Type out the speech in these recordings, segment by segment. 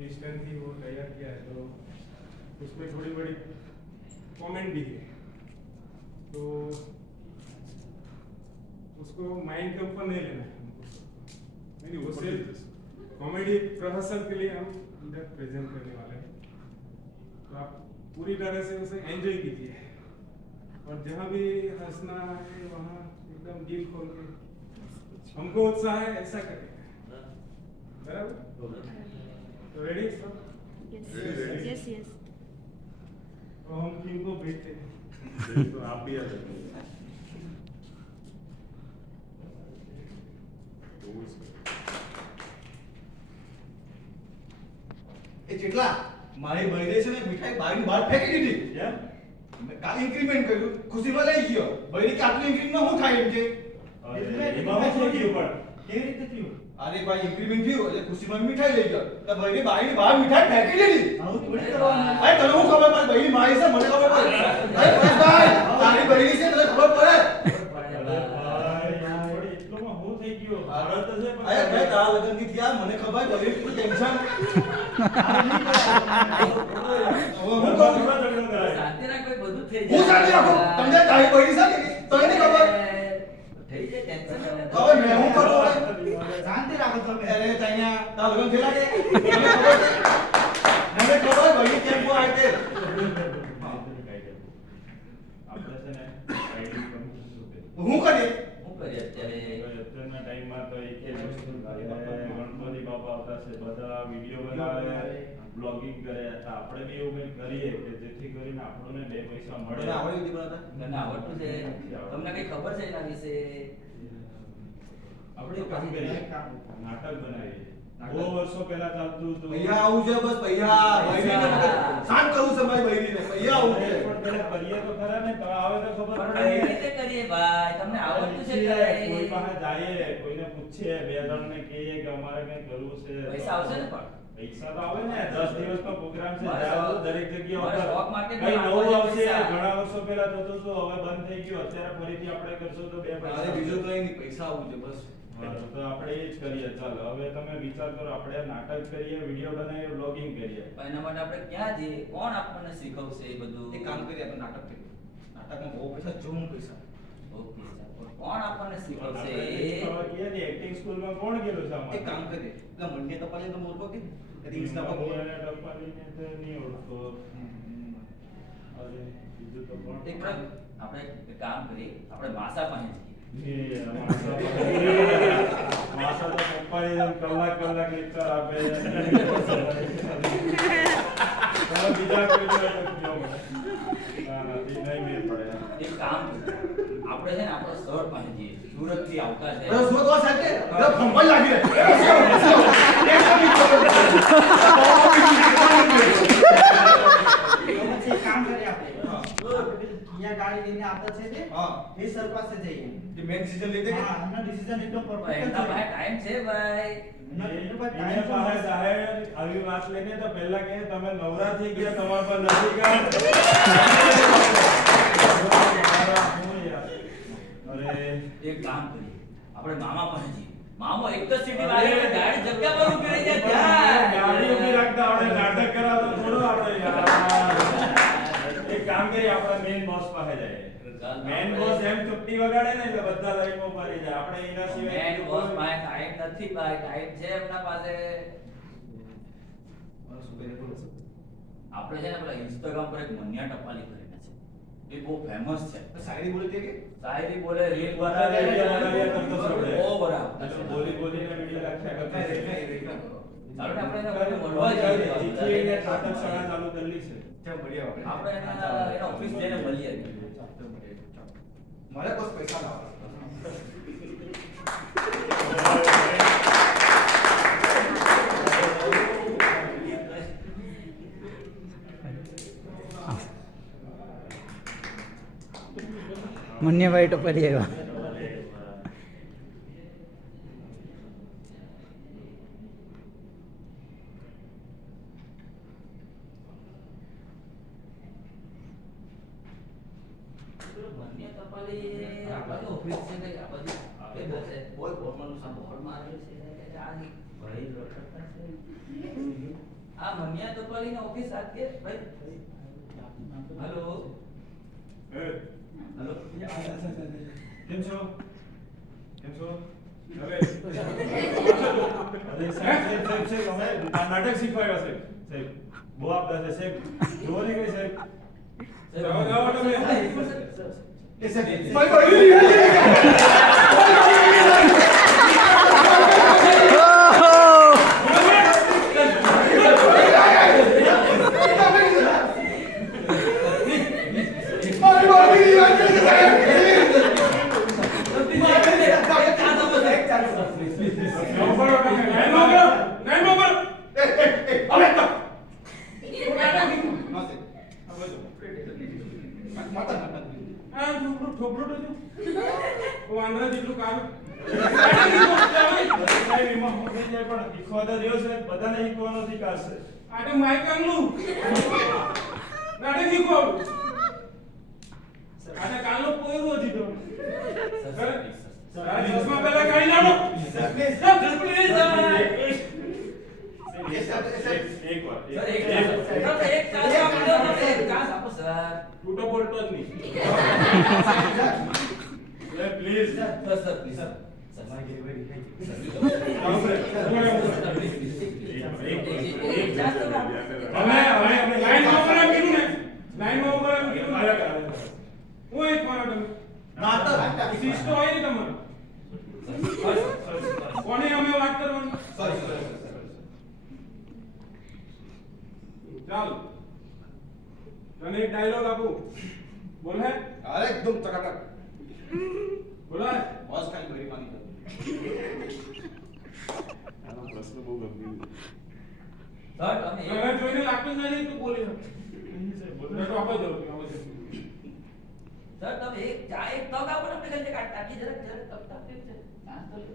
Christian थी वो तैयार किया है, तो उसमें थोड़ी बड़ी कमेंट भी है, तो उसको माइंड के ऊपर नहीं लेना है हमको। नहीं, वो सिर्फ कॉमेडी प्रहसन के लिए हम इधर प्रेजेंट करने वाले हैं, तो आप पूरी तरह से उसे एंजॉय कीजिए और जहाँ भी हंसना है वहाँ एकदम दिल खोल के हमको उत्साह है ऐसा करें, बराबर? तो रेडी सब? Yes yes. तो हम टीम को भेजते हैं। तो आप भी आ जाते એ જેટલા મારી બહેરે છે ને મીઠાઈ બારી બહાર ફેંકી દીધી કેમ? મેં કાલે ઇન્ક્રીમેન્ટ કર્યું ખુશીમાં લઈ ગયો બહેરી કે આટલું ઇન્ક્રીમેન્ટ હું થાય એમ કે એમાં શું થયું પણ? કેવી રીતે થયું અરે ભાઈ ઇન્ક્રીમેન્ટ થયું એટલે ખુશીમાં મીઠાઈ લઈ ગયો તો બહેરી બારી બહાર મીઠાઈ ફેંકી દીધી આવું થોડી કરવાનું અરે તને હું ખબર પડે બહેરી મારી છે મને ખબર પડે અરે પરેશભાઈ તારી બહેરી છે તને ખબર પડે એટલોમાં હું થઈ ગયો ભારત છે પણ અરે ભાઈ તારા લગન ની થયા મને ખબર બહેરી તું ટેન્શન હું કહું થોડા ઝઘડો કરાય. શાંતિ રાખ, કોઈ બધું થઈ હું શાંતિ રાખું તમને તારી બહેરી છે ને તો એને ખબર થઈ જાય ટેન્શન ન લે. હવે મેં હું કરું હવે શાંતિ રાખો તમે. અરે તૈયા તારા લગન થયેલા કે મને ખબર બહેરી કેમ કો આતે આપણે છે ને આઈડી પ્રમુખ શું કે હું કરીએ શું કરીએ અત્યારે? અત્યારના ટાઈમમાં તો એક જ વસ્તુ થાય. ગણપતિ બાપા આવતા છે, બધા વિડીયો બનાવે, બ્લોગિંગ કરે. તો આપણે બી એવું કંઈક કરીએ કે જેથી કરીને આપણને બે પૈસા મળે. મને આવડી હતી બનાવતા મને આવડતું છે. તમને કઈ ખબર છે એના વિશે? આપણે એક કામ કરીએ, નાટક બનાવીએ. બહુ વર્ષો પહેલા ચાલતું હતું. ભૈયા આવું છે બસ ભૈયા બહેરીને શાંત કરું છે મારી બહેરીને ભૈયા આવું છે પણ પેલા કરીએ તો ખરા ને, તો આવે તો ખબર પણ પડે. કઈ રીતે કરીએ ભાઈ? તમને આવડતું છે પૂછીએ, કઈ? કોઈ પાસે જઈએ, કોઈને પૂછીએ, બે જણને કહીએ કે અમારે કંઈ કરવું છે. પૈસા આવશે ને પણ? પૈસા તો આવે ને, 10 દિવસનો પ્રોગ્રામ છે. મારે જાઓ શોખ- દરેક જગ્યાએ મારે ઓફર. શોખ માટે કંઈ પણ નવું આપવા આવશે. પૈસા. ઘણા વર્ષો પહેલા થતું હતું, હવે બંધ થઈ ગયું. અત્યારે ફરીથી આપણે કરશું તો બે મારે પૈસા બીજું કઈ નહીં પૈસા આવું છે બસ હા, તો આપણે એ જ કરીએ. ચાલો હવે તમે વિચાર કરો, આપણે નાટક કરીએ, વિડીયો બનાવીએ, બ્લોગિંગ કરીએ. પણ એના માટે આપણે ક્યાં જઈએ? કોણ આપણને શીખવશે એ બધું? એક કામ કરીએ આપણે નાટક કરીએ નાટકમાં બહુ પૈસા જોમ પૈસા ઓકે ચાલો. કોણ આપણને શીખવશે? આપણે એ એક્ટિંગ સ્કૂલમાં કોણ ગયેલું છે આમાં? એક કામ કરીએ એટલે મંડે તપાલી તો મોરકો કે કદી ઇન્સ્ટા પર હું એને ટપાલીને તો નહીં ઓળખતો. અરે, બીજું તો કોણ? એક કામ આપણે એક કામ કરીએ, આપણે માસા પાસે જઈએ. એ માસા તો પપ્પાની જેમ કલાક લેક્ચર આપે. તમે બીજા કોઈ જોડે નથી જવું. ના, નથી, નહીં મેળ પડે. એક કામ કરીએ, આપણે છે ને આપણો સર પાસે જઈએ. સુરત થી આવતા છે. અરે શું તો સાથે એટલે ફંફાઈ લાગી રહે પછી એક કામ કરીએ આપણે. અહીંયા ગાડી લઈને આવતા છે તે હા એ સર પાસે જઈએ. જે મેન સીઝન લીધે કે હા, એમનો ડિસિઝન એકદમ પણ પરફેક્ટ એમના પાસે ટાઈમ છે ભાઈ. એને પાસે જાહેર આવી વાત લઈને તો પહેલા કહે તમે નવરા થઈ ગયા, તમારા પર નથી કામ. અરે એક કામ કરીએ, આપણે મામા પાસે જઈએ. મામો એક જ સીટી મારે ગાડી જગ્યા પર ઉભી રહી જાય ત્યાં. ગાડી ઉભી રાખતા આપણે નાટક કરાવતો થોડો આપણે યાર. એક કામ કરીએ, આપણે મેન બોસ પાસે જઈએ. મેન બોસ એમ ચુપટી વગાડે ને એટલે બધા લાઈનમાં ઉભા રહી જાય. આપણે એના સિવાય મેન બીજું બોસ કોઈ- પાસે ટાઈમ નથી ભાઈ. ટાઈમ છે એમના પાસે. શું કરે બોલો આપણે છે ને પેલા ઇન્સ્ટાગ્રામ પર એક મનિયા ટપાલી કરીને છે. એ બહુ ફેમસ છે. શાયરી બોલી દે કે શાયરી બોલે, રીલ બનાવે, બનાવે, વિડીયો બનાવ્યા કરતો સવડે. બહુ બરાબર. એટલે બોલી બોલીને વિડીયો રાખ્યા કરતા છે. ચાલો ને આપણે એને કોઈને મળવા જઈએ. જીતી એને નાટક શાળા ચાલુ કરેલી છે. ચાલ મળીએ આપણે આપણે એના ઓફિસ જઈને મળીએ. મારે બસ પૈસા લાવવા મુન્યભાઈ ટોપલી આવ્યા. મનિયા ટપાલી આપણે ઓફિસ છે ને આ બાજુ એ બોસે કોઈ બોર્ડમાં સામે બોર્ડમાં આવેલું છે કે આ ભાઈ રખડતા છે. આ મનિયા તો કોલીને ઓફિસ આત કે ભાઈ હેલો એ હેલો કેમ છો કેમ છો અરે અરે સાહેબ અમે આ નાટક શીખવાડ્યા છે સાહેબ બહુ આપતા છે સાહેબ જોવો ને કઈ સાહેબ જાઓ જાઓ તમે એ સર વાંદરા જેટલું કામ સાહેબ એમાં હું થઈ જાય પણ શીખવા તો રહ્યો છે બધાને શીખવાનો અધિકાર છે આટે માઈક આંગલું નાટે શીખો આટે કાલનો પોયરો જીતો તારા જીન્સમાં પહેલા કાઢી નાખો એક વાર સર એક ચાસ આપો તમે એક ચાસ આપો સર તૂટો બોલતો જ નહીં please bus sir please sir એક ચાસ તો આપો અમે લાઈનમાં ઉપર એમ કીધું ને લાઈનમાં ઉપર એમ કીધું હું એક મારો તમે નાટક શિસ્તો હોય ને તમારે કોને અમે વાત કરવાની ચાલ તને એક ડાયલોગ આપું બોલ હે અરે એકદમ ટકાટક બોલા હે બસ ખાલી ભરી પાણી આનો પ્રશ્ન બહુ ગંભીર સર તમે છે મને જોઈને લાગતું જ નથી તું બોલી શકે બોલ તો આપો જો સર તમે એક ચા એક તક આપો ને આપણે કંઈ કાઢી જરાક તક છે ચાસ તો લો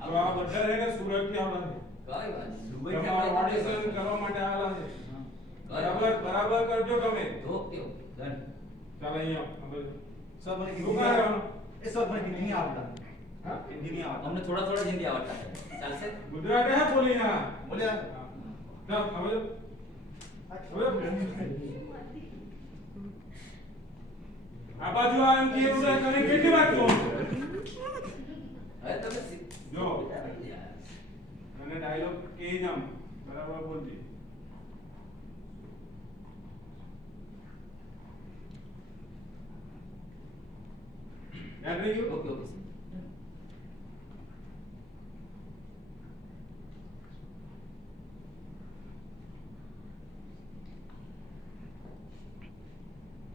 તો આ બધા રહેगा સુરત થી આવવાના કઈ વાત સુબહ તમારું ઓડિશન કરવા માટે આવેલા છે બરાબર કરજો તમે ઓકે ઓકે ડન ચાલ અહીંયા આગળ સર મને શું કરવાનું એ સર મને હિન્દી નહીં આવડતા હા હિન્દી નહીં આવડતા અમને થોડા થોડા હિન્દી આવડતા છે ચાલશે ગુજરાતી હે બોલી ના બોલ્યા ચાલ હવે આ બાજુ આ એમ કે એવું તને કેટલી વાત કહું હવે તમે જો મને ડાયલોગ કે જામ બરાબર બોલજે યાદ રહી ગયું ઓકે ઓકે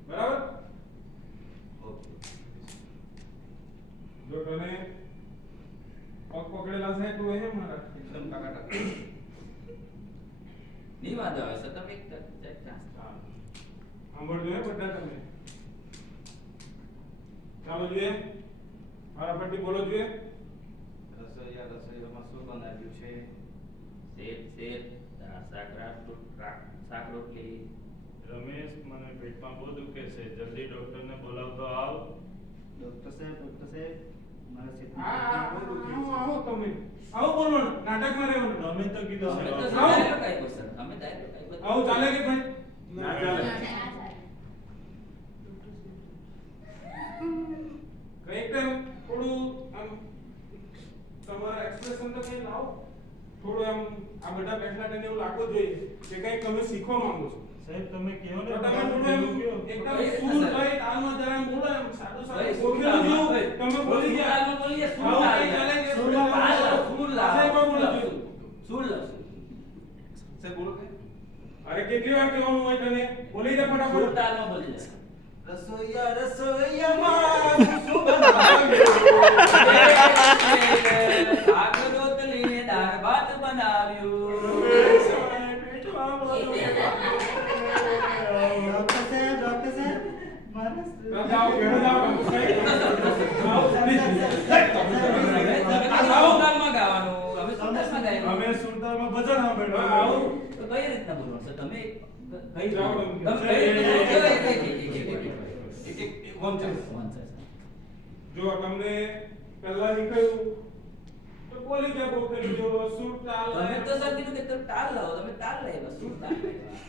બરાબર ઓકે જો તને પગ પકડેલા છે તું એ મારા એકદમ ટકાટક નહીં વાંધો આવે સર તમે એક ચાસ સાંભળજો હે બધા તમે ચાલો જોઈએ મારા પટ્ટી બોલો જોઈએ રસોઈયામાં શું બનાવ્યું છે સેબ સેબ શાક શાક રોટલી રમેશ મને પેટમાં બહુ દુખે છે જલ્દી ડોક્ટરને બોલાવતો આવ ડોક્ટર સાહેબ મારા આવો તમે આવો બોલો ને નાટકમાં રહેવાનું તમે તો કીધું અમે છે તો આવો. ડાયલોગ આપ્યો સર અમે ડાયલોગ આપ્યો આવો ચાલે કે ભાઈ ના ચાલે કઈક ટાઈમ થોડું આમ તમારા એક્સપ્રેશન તો કઈ લાવો થોડું આમ આ બધા બેઠલા તેને એવું લાગવું જોઈએ કે કઈક તમે શીખવા માંગો છો સાહેબ તમે કહો ને તો તમે થોડું એમ એકદમ સૂર થઈ તાલમાં જરા એમ બોલો એમ સાદું ભાઈ, સાદું સૂર ગોખેલું લાવો, જેવું તમે બોલી ગયા સૂર બોલીએ, સૂર આવું લાવો. કઈ ચાલે કે સૂર લાવો, સૂર લાવો. સાહેબ બોલો છો. સૂર લાવો. સાહેબ બોલો કે અરે કેટલી વાર કહેવાનું હોય તને બોલી દે સૂર ફટાફટ તાલમાં બોલી જાય. રસોઈયામાં શું બનાવ્યું શાક રોટલીને દાળ ભાત બનાવ્યું. ડોક્ટર સાહેબ મારા જાઓ ઘરે જાઓ સાહેબ આવો હવે તો સૂર તાલમાં ગાવાનું. હવે સૂર તાલમાં ગાવાનું. અમે સુરતામાં ભજન સાંભળ્યું આવો તો કઈ રીતના બોલવાનું સર તમે કઈ જાઓ તમે તમે. કઈ રીતના એક વન છે જો તમને પહેલા શીખાયું તો તો બોલી ગયા બહુ પેલું જો સૂટ ટાલ તમે તો સર કીધું કે તમે તાલ લાવો, તમે તાલ લાવ્યા, શું તાલ લાવ્યા?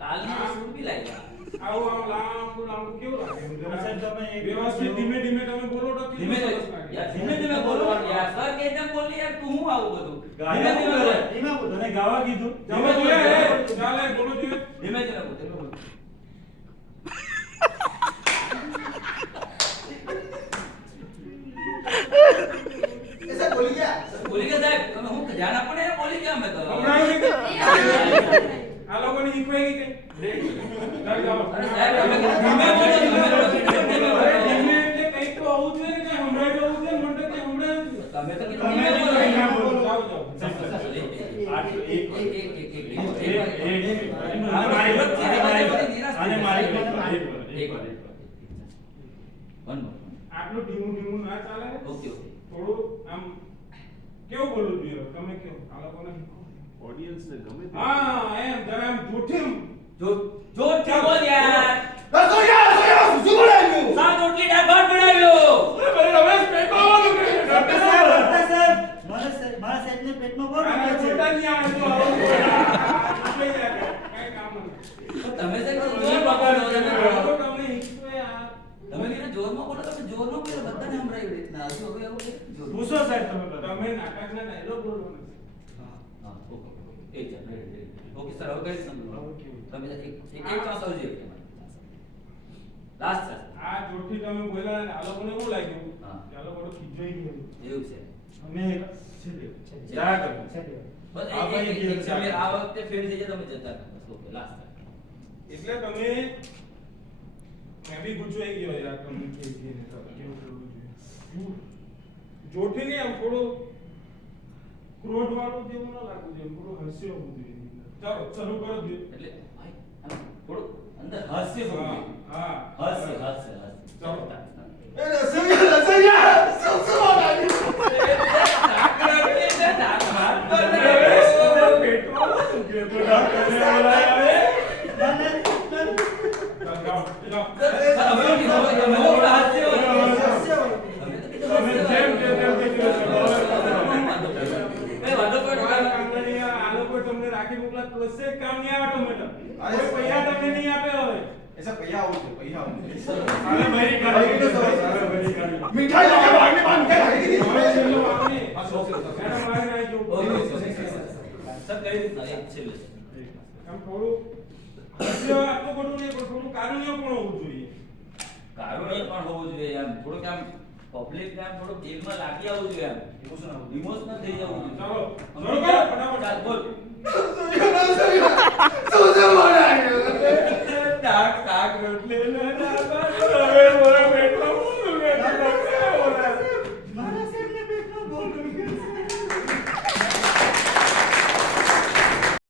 તાલની તો સૂટ બી લાવ્યા. આવું આમ લાંબુ લાંબુ કેવું લાગે હા, સાહેબ, તમે એક વ્યવસ્થિત ધીમે ધીમે તમે બોલો તો ધીમે કેટલું ધીમે સરસ લાગે. યાર, ધીમે ધીમે બોલો યાર. સર કે તેમ બોલ યાર, તું હું આવું બધું? ગાયા ધીમે ધીમે બોલ. ધીમે બોલ. તને ગાવા કીધું તમે બોલ્યા ચાલે બોલો જોઈએ ધીમે ધીમે બોલ, ધીમે બોલ. ऐसा बोली क्या બોલી ગયા સાહેબ, તમે હું ધ્યાન આપો ને, બોલી ગયા અમે તો. હમણાં આ લોકોને શીખવાય કે લઈ જાઓ. અરે સાહેબ, તમે ધીમે બોલો, ધીમે બોલો, ધીમે બોલો. અરે ધીમે એટલે કંઈક તો આવું છે ને કે હમણાં તો આવું છે ને મને તો કે હમણાં તમે તો કીધું તમે ધીમે તો બોલો. ના બોલો જાઓ જાઓ આટલું ધીમું ધીમું ના ચાલે ઓકે ઓકે. થોડું આમ કેવું બોલવું જોઈએ તમે કેવું આ લોકોને ઓડિયન્સને ગમે તે હા એમ જરા એમ જોઠી જો જોરથી બોલ યાર. रसोईया શું બોલાયું સાત રોટલી દાળ ભાત બનાવ્યો. ભાઈ રમેશ પેટમાં આવવાનું કે ડોક્ટર સાહેબ, મારા સાહેબને પેટમાં બહુ આ દુખે છે. છોટા નહીં આવે તો આવું કઈ કામ નથી તો તમે છે કે જોર પકડો તમે. આ તો તમને હિસ્સો યાર તમે કીધું જોરમાં બોલો, તમે જોરમાં બોલો, બધાને સંભળાવી રીતના. હજુ હવે એવું કે જોર. પૂછો સાહેબ તમે બધા. તમે નાટકના ડાયલોગ બોલવાનો છે હા, ઓકે. એક છે, રેડી. ઓકે સર, હવે કઈ સમજો. તમે એક ચાન્સ આવજો. Last sir. આ જોઠી તમે બોલ્યા ને આ લોકોને એવું લાગ્યું હા. કે આ લોકો ખીજવાઈ ગયું એવું છે. અમે છેલ્લે જા કરો. બસ આ ભાઈ એક ગીર સમય આ વખતે ફેલ થઈ જાય, તમે જતા રહો. બસ ઓકે, લાસ્ટ સર. એટલે તમે મેં બી ગુજવાઈ ગયો યાર તમને કે ને કેવું કરવું જોઈએ જોઠી ને આમ થોડું ક્રોધ વાળું જેવું ના લાગવું જોઈએ થોડું હાસ્ય હોવું જોઈએ ચાલો શરૂ કરો દે એટલે ભાઈ આમ થોડું અંદર હાસ્ય હોવું હા જોઈએ. હા હાસ્ય, હાસ્ય, હાસ્ય. ચાલો. रसोईया सब बोलाયું પેટમાં કે તો ડાક્ટરને બોલાયા હવે જાઓ જાઓ હાસ્ય હોય. તમે જેમ કે તેમ કીધું આ લોકો તમને રાખી મોકલા કશે કામ નહીં આવે ટોમેટો કોઈ પૈસા તમને નહીં આપે હવે ऐसा भैया आउट है भैया आउट અરે ભાઈ ભાઈ તો સરસ. અરે ભાઈ કાઢી मिठाई लगे भागने बाद मिठाई खाई હવે थी છેલ્લો આપને બસ, ઓકે, ઓકે. મેડમ મારે નહીં જો ઓકે, ઓકે, ઓકે. સર કઈ રીતના એક છેલ્લે છે. આમ થોડું હાસ્ય આટલું બધું નહીં પણ થોડું કારુણ્ય પણ હોવું જોઈએ કારુણ્ય પણ હોવું જોઈએ એમ. થોડુંક આમ પબ્લિક ને આમ થોડુંક દિલમાં લાગી આવવું જોઈએ એમ. ઇમોશનલ થઈ જવું જોઈએ. ચાલો સમજી શરૂ ગયા? કરો ફટાફટ ચાલ, બોલ. रसोईया सब बोलाયું શાક શાક રોટલી ને